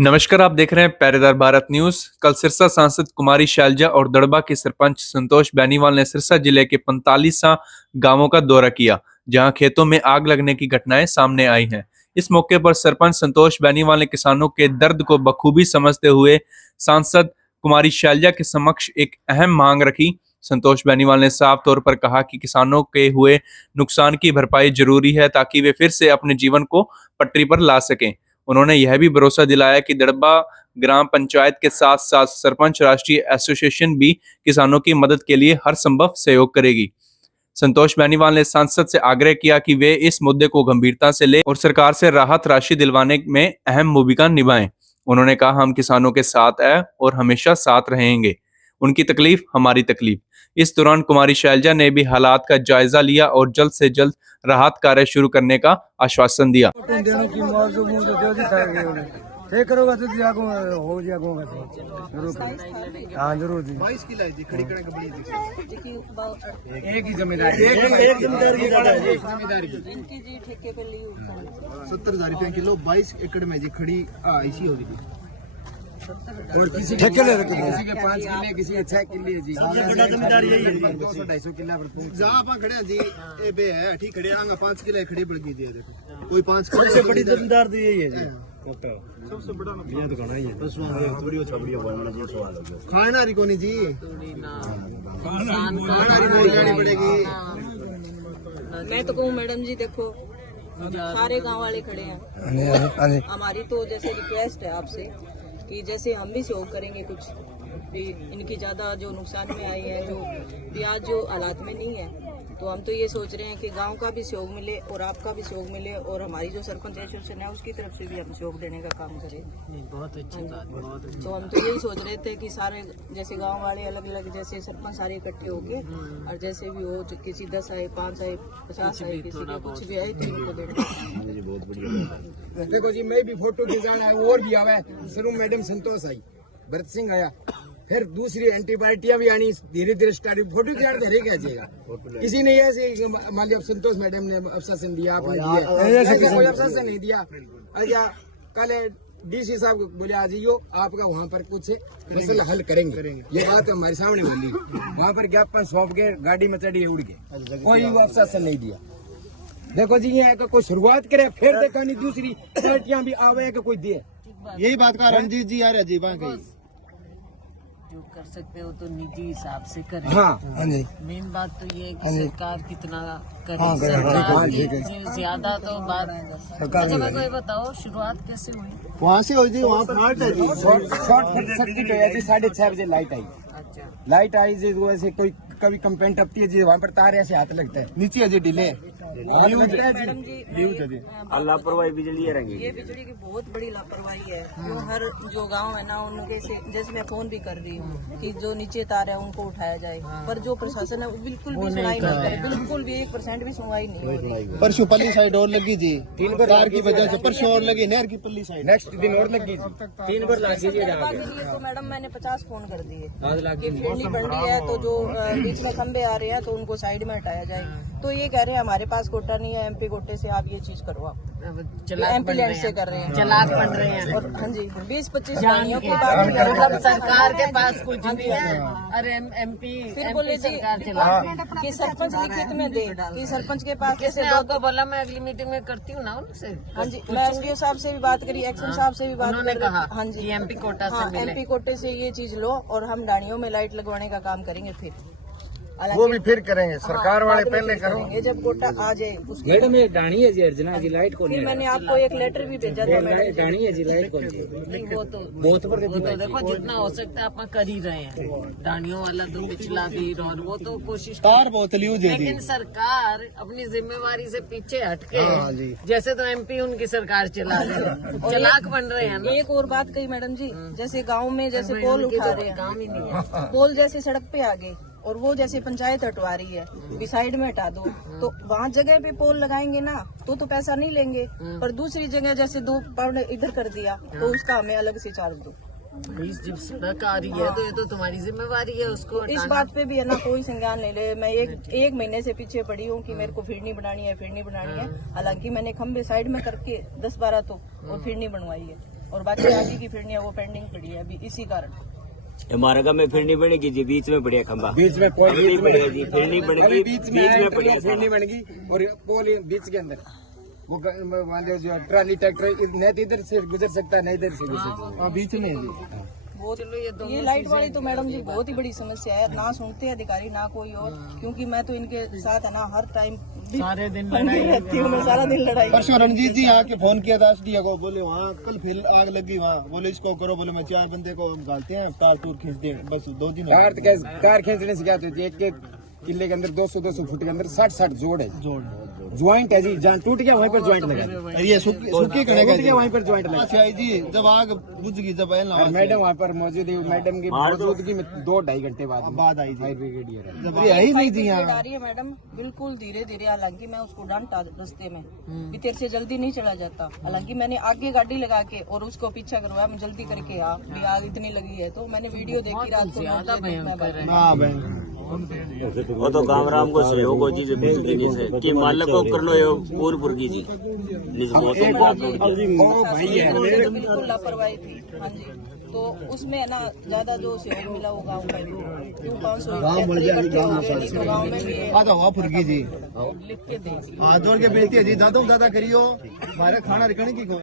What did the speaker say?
नमस्कार, आप देख रहे हैं पहरेदार भारत न्यूज। कल सिरसा सांसद कुमारी शैलजा और दड़बा के सरपंच संतोष बेनीवाल ने सिरसा जिले के 45 गांवों का दौरा किया, जहां खेतों में आग लगने की घटनाएं सामने आई हैं। इस मौके पर सरपंच संतोष बेनीवाल ने किसानों के दर्द को बखूबी समझते हुए सांसद कुमारी शैलजा के समक्ष एक अहम मांग रखी। संतोष बेनीवाल ने साफ तौर पर कहा कि किसानों के हुए नुकसान की भरपाई जरूरी है, ताकि वे फिर से अपने जीवन को पटरी पर ला सकें। उन्होंने यह भी भरोसा दिलाया कि दड़बा ग्राम पंचायत के साथ साथ सरपंच राष्ट्रीय एसोसिएशन भी किसानों की मदद के लिए हर संभव सहयोग करेगी। संतोष बेनीवाल ने सांसद से आग्रह किया कि वे इस मुद्दे को गंभीरता से लें और सरकार से राहत राशि दिलवाने में अहम भूमिका निभाएं। उन्होंने कहा, हम किसानों के साथ हैं और हमेशा साथ रहेंगे। उनकी तकलीफ हमारी तकलीफ। इस दौरान कुमारी शैलजा ने भी हालात का जायजा लिया और जल्द से जल्द राहत कार्य शुरू करने का आश्वासन दिया। जरूर जी। एक ही जिम्मेदारी ठेके पे ली 70,000 रुपए किलो 22 एकड़ में जी खड़ी ऐसी हो रही और किसी ठेके ले किसी के 5 किले किसी के 6 किले जी जिम्मेदारी यही है 200-250 किला जहाँ आप खड़े जी ए बे है ठीक खड़े आगे 5 किले खड़ी पड़ गई थी। देखो कोई 5 किले से बड़ी जिम्मेदार दी यही है जी। सबसे बड़ा ये तो खाना ही है थोड़ी छबड़ी बनना जी सवाल हो गया खाना री कोनी जी खाना री गाड़ी पड़ेगी। मैं तो कहूँ मैडम जी, देखो सारे गांव वाले खड़े हैं, हमारी तो जैसे रिक्वेस्ट है आपसे कि जैसे हम भी सहयोग करेंगे कुछ भी। इनकी ज्यादा जो नुकसान में आई है, जो ब्याज जो हालात में नहीं है, तो हम तो ये सोच रहे हैं कि गांव का भी सहयोग मिले और आपका भी सहयोग मिले और हमारी जो सरपंच एसोसिएशन है उसकी तरफ से भी हम सहयोग देने का काम करें। बहुत अच्छी बात। तो हम तो यही सोच रहे थे कि सारे जैसे गांव वाले अलग अलग जैसे सरपंच सारे इकट्ठे होके और जैसे भी हो, किसी 10 आए 5 आए 50 आए किसी का कुछ भी आए तो इनको देना। बहुत बढ़िया। देखो जी, मैं भी फोटो खिंचाना है और भी आवा है। शुरू मैडम संतोष आई, भरत सिंह आया, फिर दूसरी एंटी पार्टियां भी आनी, धीरे धीरे स्टार्ट फोटो खिंचा धीरे क्या किसी ने ऐसे मान लिया संतोष मैडम ने आश्वासन दिया, आपने दिया, कोई आश्वासन नहीं दिया। अच्छा कल डीसी साहब बोले आ जाइयो, आपका वहाँ पर कुछ मसला हल करेंगे। ये बात हमारे सामने बोली, वहाँ पर ज्ञापन सौंप के गाड़ी में चढ़ी उड़ के, कोई आश्वासन नहीं दिया। देखो जी, ये कोई शुरुआत करे फिर देखा नहीं दूसरी पार्टियां भी आवे कोई दे। यही बात का रणजीत जी आ रहा जी वहाँ गई जो कर सकते हो तो निजी हिसाब से करें। हाँ मेन बात तो ये है कि सरकार कितना करे। सरकार ज्यादा तो बात अच्छा मेरे को ये बताओ, शुरुआत कैसे हुई? वहाँ से हो जी, वहाँ फॉल्ट है जी, शॉर्ट सर्किट है जी। 6:30 बजे लाइट आई। अच्छा, लाइट आई जी, वैसे कोई कभी कंप्लेंट अपती है जी, वहाँ पर तार ऐसे हाथ लगता है, नीचे है जी डिले मैडम जी लापरवाही बिजली ये बिजली की बहुत बड़ी लापरवाही है। जो हर जो गांव है ना, उनके से जैसे मैं फोन भी कर रही हूँ कि जो नीचे तार है उनको उठाया जाए, पर जो प्रशासन है वो बिल्कुल भी सुनाई नहीं कर रही, बिल्कुल भी 1% भी सुनवाई नहीं हो रही। परसों पल्ली साइड और लगी जी, 3 बार की वजह से परसों और लगी, नहर की पल्ली साइड नेक्स्ट दिन और लगी जी, 3 बार लगी जी। तो मैडम मैंने 50 फोन कर दिए कि फिरनी बन रही है, तो जो बीच में खंबे आ रहे हैं तो उनको साइड में हटाया जाए। तो ये कह रहे हैं हमारे पास कोटा नहीं है, एमपी कोटे से आप ये चीज करवाओ। एमपी लैंड से कर रहे हैं, चलाक बन रहे हैं। और हाँ जी 20-25 मतलब सरकार के पास कुछ नहीं है। अरे एमपी फिर बोले जी कि सरपंच लिखित में दे कि सरपंच के पास किसने आपको बोला? मैं अगली मीटिंग में करती हूँ ना उनसे। हाँ जी, मैं एसडीओ साहब से भी बात करी, एक्शन साहब से भी बात उन्होंने करी। कहा हाँ जी, एमपी कोटा से मिले। एमपी कोटे से ये चीज लो और हम डाणियों में लाइट लगवाने का काम करेंगे। फिर वो भी फिर करेंगे, सरकार वाले पहले करो। ये जब कोटा आ जाए उसके मैडम ये डाणी है जी, अर्जना जी लाइट को फिर मैंने आपको एक लेटर भी भेजा था। डाणी है जी लाइट को नहीं, वो तो देखो जितना हो सकता है आप कर ही रहे हैं। डाणियों वाला तो पिछला भी और वो तो कोशिश तार बहुत लेकिन सरकार अपनी जिम्मेवारी से पीछे हटके जैसे तो एमपी उनकी सरकार चला रहे, चलाक बन रहे हैं। एक और बात कही मैडम जी, जैसे गाँव में जैसे पोल उठा रहे हैं, काम ही नहीं है। पोल जैसे सड़क पे आ गए और वो जैसे पंचायत हटवा रही है भी साइड में हटा दो, तो वहाँ जगह पे पोल लगाएंगे ना तो पैसा नहीं लेंगे, पर दूसरी जगह जैसे 2 पाउंड इधर कर दिया तो उसका हमें अलग से चार्ज दो। जब सड़क आ रही है तो ये तो तुम्हारी जिम्मेवारी है उसको इस बात पे भी है ना कोई संज्ञान नहीं ले। मैं एक महीने से पीछे पड़ी हूँ कि मेरे को फिरनी बनानी है। हालांकि मैंने खंबे साइड में करके 10-12 तो और फिरनी बनवाई है। और बाकी आगे की फिरनी है वो पेंडिंग पड़ी है अभी इसी कारण। हमारा का में फिरनी बनेगी जी, बीच में बढ़िया खंबा, बीच में पोल अभी नहीं बढ़ेगा जी, फिरनी बनेगी बीच में बढ़िया फिरनी बनेगी और पोल बीच के अंदर वो मान लो जो ट्राली ट्रैक्टर नहीं तो इधर से गुजर सकता है, नहीं इधर से गुजर सकता है, बीच में है जी। वो ये लाइट वाली तो मैडम जी बहुत ही बड़ी समस्या है, ना सुनते हैं अधिकारी ना कोई और, क्योंकि मैं तो इनके साथ है ना हर टाइम सारे दिन लड़ाई रहती हूँ, मैं सारा दिन लड़ाई। परसों रणजीत जी यहाँ के फोन किया था SDO को, बोले वहाँ कल फिर आग लगी, वहाँ बोले इसको करो, बोले मैं 4 बंदे को हम घालते हैं, तार तूर खींच दे, बस 2 दिन कार खींचने से क्या होती है, एक किले के अंदर 200 फुट के अंदर 60 जोड़ है, ज्वाइंट है जी, जहाँ टूट गया वहीं पर ज्वाइंट लगा, ये सूखी करेगा टूट गया वहीं पर ज्वाइंट लगा। अच्छा जी, जब आग बुझ गई, जब और मैडम वहाँ पर मौजूद है, मैडम की मौजूदगी में 2-2.5 घंटे बाद आई फायर ब्रिगेडियर, जब ये आई नहीं थी यहाँ, आ रही है मैडम बिल्कुल धीरे धीरे, हालांकि मैं उसको डांटा रास्ते में भी तेरे से जल्दी नहीं चला जाता, हालांकि मैंने आगे गाड़ी लगा के और उसको पीछा करवाया, मैं जल्दी करके आ भी आग इतनी लगी है, तो मैंने वीडियो देखी रात को। हाँ बहन वो तो कामराम को सहयोग हो जी से कि मालक को कर लो, ये पूर की जी बिल्कुल लापरवाही थी। हाँ जी, तो उसमें है ना ज्यादा जो सहयोग मिला वो गाँव का ही, क्यों 500 गाँव में भी आधा हुआ फुर्गी जी, लिख के दे। हाथ जोड़ के बेचती है जी, ज्यादा करियो, हमारा खाना रखने की